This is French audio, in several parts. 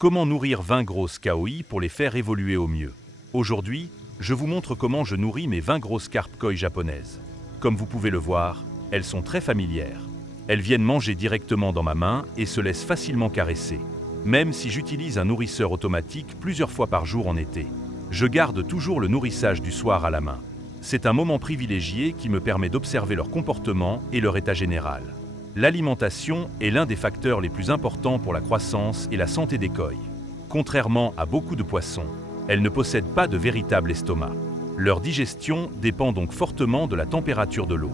Comment nourrir 20 grosses koi pour les faire évoluer au mieux? Aujourd'hui, je vous montre comment je nourris mes 20 grosses carpes koi japonaises. Comme vous pouvez le voir, elles sont très familières. Elles viennent manger directement dans ma main et se laissent facilement caresser. Même si j'utilise un nourrisseur automatique plusieurs fois par jour en été. Je garde toujours le nourrissage du soir à la main. C'est un moment privilégié qui me permet d'observer leur comportement et leur état général. L'alimentation est l'un des facteurs les plus importants pour la croissance et la santé des koi. Contrairement à beaucoup de poissons, elles ne possèdent pas de véritable estomac. Leur digestion dépend donc fortement de la température de l'eau.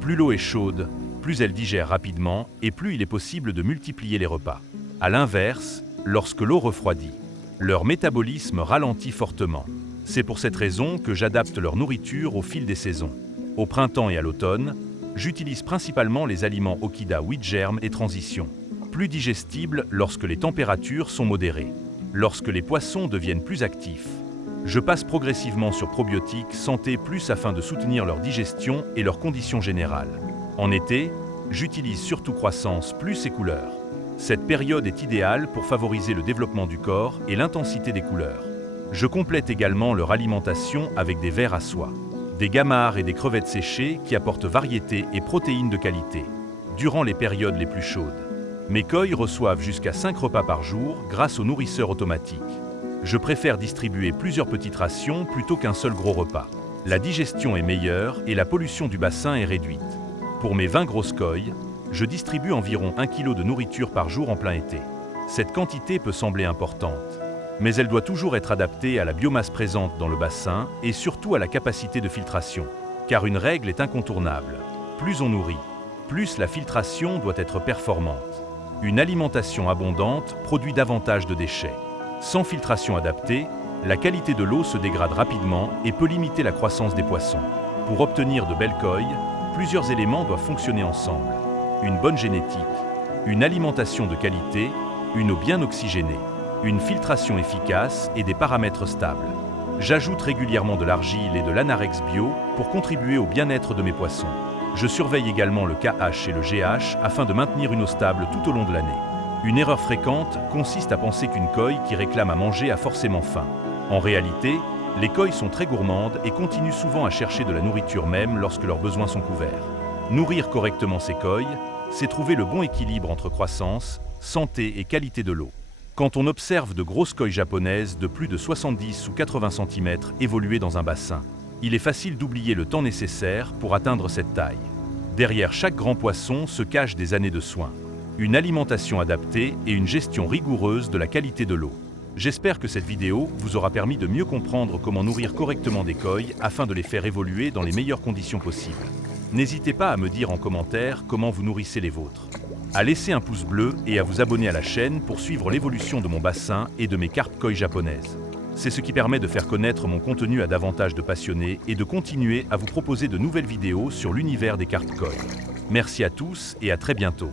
Plus l'eau est chaude, plus elle digère rapidement et plus il est possible de multiplier les repas. A l'inverse, lorsque l'eau refroidit, leur métabolisme ralentit fortement. C'est pour cette raison que j'adapte leur nourriture au fil des saisons. Au printemps et à l'automne, j'utilise principalement les aliments Okida 8 germes et transition, plus digestibles lorsque les températures sont modérées. Lorsque les poissons deviennent plus actifs, je passe progressivement sur probiotiques santé plus afin de soutenir leur digestion et leurs conditions générales. En été, j'utilise surtout croissance plus et couleurs. Cette période est idéale pour favoriser le développement du corps et l'intensité des couleurs. Je complète également leur alimentation avec des vers à soie, des gamarres et des crevettes séchées qui apportent variété et protéines de qualité, durant les périodes les plus chaudes. Mes koi reçoivent jusqu'à 5 repas par jour grâce au nourrisseur automatique. Je préfère distribuer plusieurs petites rations plutôt qu'un seul gros repas. La digestion est meilleure et la pollution du bassin est réduite. Pour mes 20 grosses koi, je distribue environ 1 kg de nourriture par jour en plein été. Cette quantité peut sembler importante, mais elle doit toujours être adaptée à la biomasse présente dans le bassin et surtout à la capacité de filtration. Car une règle est incontournable. Plus on nourrit, plus la filtration doit être performante. Une alimentation abondante produit davantage de déchets. Sans filtration adaptée, la qualité de l'eau se dégrade rapidement et peut limiter la croissance des poissons. Pour obtenir de belles koi, plusieurs éléments doivent fonctionner ensemble. Une bonne génétique, une alimentation de qualité, une eau bien oxygénée, une filtration efficace et des paramètres stables. J'ajoute régulièrement de l'argile et de l'anarex bio pour contribuer au bien-être de mes poissons. Je surveille également le KH et le GH afin de maintenir une eau stable tout au long de l'année. Une erreur fréquente consiste à penser qu'une koi qui réclame à manger a forcément faim. En réalité, les koi sont très gourmandes et continuent souvent à chercher de la nourriture même lorsque leurs besoins sont couverts. Nourrir correctement ces koi, c'est trouver le bon équilibre entre croissance, santé et qualité de l'eau. Quand on observe de grosses koi japonaises de plus de 70 ou 80 cm évoluer dans un bassin, il est facile d'oublier le temps nécessaire pour atteindre cette taille. Derrière chaque grand poisson se cachent des années de soins, une alimentation adaptée et une gestion rigoureuse de la qualité de l'eau. J'espère que cette vidéo vous aura permis de mieux comprendre comment nourrir correctement des koi afin de les faire évoluer dans les meilleures conditions possibles. N'hésitez pas à me dire en commentaire comment vous nourrissez les vôtres, à laisser un pouce bleu et à vous abonner à la chaîne pour suivre l'évolution de mon bassin et de mes carpes koi japonaises. C'est ce qui permet de faire connaître mon contenu à davantage de passionnés et de continuer à vous proposer de nouvelles vidéos sur l'univers des carpes koi. Merci à tous et à très bientôt.